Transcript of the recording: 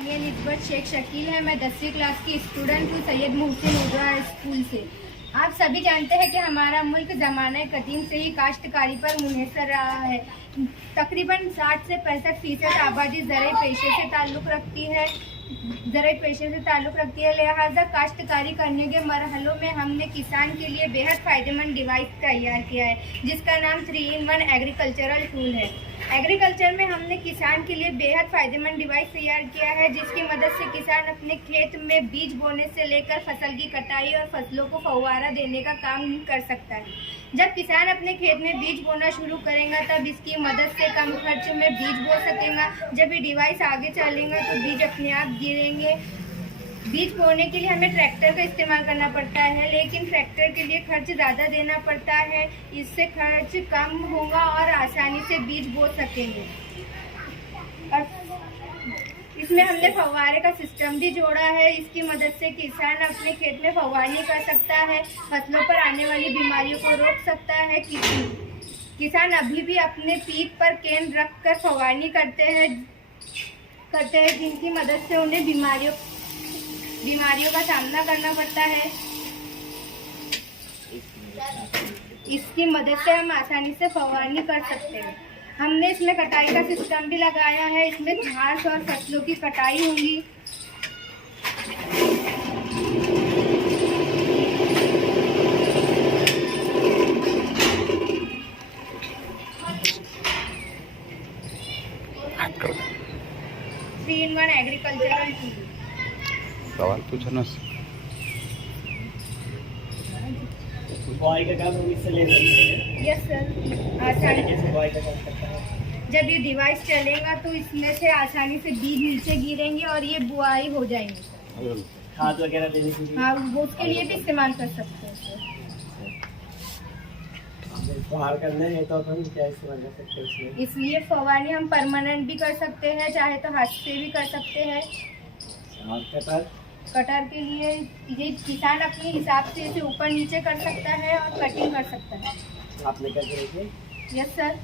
नाम निस्बत शेख शकील है। मैं 10वीं क्लास की स्टूडेंट हूँ सैयद मोहसिन उर्दू स्कूल से। आप सभी जानते हैं कि हमारा मुल्क ज़माने कदीम से ही काश्तकारी पर मुनहसर रहा है। तकरीबन 60 से 65% आबादी ज़राई पेशे से ताल्लुक़ रखती है। लिहाजा काश्तकारी करने के मरहलों में हमने किसान के लिए बेहद फ़ायदेमंद डिवाइस तैयार किया है, जिसका नाम 3-in-1 एग्रीकल्चरल टूल है। एग्रीकल्चर में हमने किसान के लिए बेहद फ़ायदेमंद डिवाइस तैयार किया है, जिसकी मदद से किसान अपने खेत में बीज बोने से लेकर फसल की कटाई और फसलों को फव्वारा देने का काम कर सकता है। जब किसान अपने खेत में बीज बोना शुरू करेगा तब इसकी मदद से कम खर्च में बीज बो सकेगा। जब ये डिवाइस आगे चलेगा तो बीज अपने आप गिरेंगे। बीज बोने के लिए हमें ट्रैक्टर का इस्तेमाल करना पड़ता है, लेकिन ट्रैक्टर के लिए खर्च ज़्यादा देना पड़ता है। इससे खर्च कम होगा और आसानी से बीज बो सकेंगे। और इसमें हमने फव्वारे का सिस्टम भी जोड़ा है। इसकी मदद से किसान अपने खेत में फव्वारी कर सकता है, फसलों पर आने वाली बीमारियों को रोक सकता है। किसान अभी भी अपने पीठ पर केन रख कर फव्वारी करते हैं, जिनकी मदद से उन्हें बीमारियों का सामना करना पड़ता है। इसकी मदद से हम आसानी से फव्वारी कर सकते हैं। हमने इसमें कटाई का सिस्टम भी लगाया है। इसमें घास और फसलों की कटाई होगी। थ्री-इन-वन एग्रीकल्चरल टूल। सवाल पूछो ना। बुआई का काम हम इससे ले सकते हैं? यस सर, आसानी कैसे बुआई का काम करता है? जब ये डिवाइस चलेगा तो इसमें से आसानी से बीज नीचे गिरेंगे और ये बुआई हो जाएंगे। खाद वगैरह देने के लिए? हाँ, वो उसके लिए भी इस्तेमाल कर सकते हैं सर। बाहर करना है तो हम क्या इस्तेमाल कर सकते हैं इसमें? इसलिए फव्वारी हम परमानेंट भी कर सकते हैं, चाहे तो हाथ से भी कर सकते हैं। कटर के लिए ये किसान अपने हिसाब से इसे ऊपर नीचे कर सकता है और कटिंग कर सकता है। आपने क्या किया? Yes sir.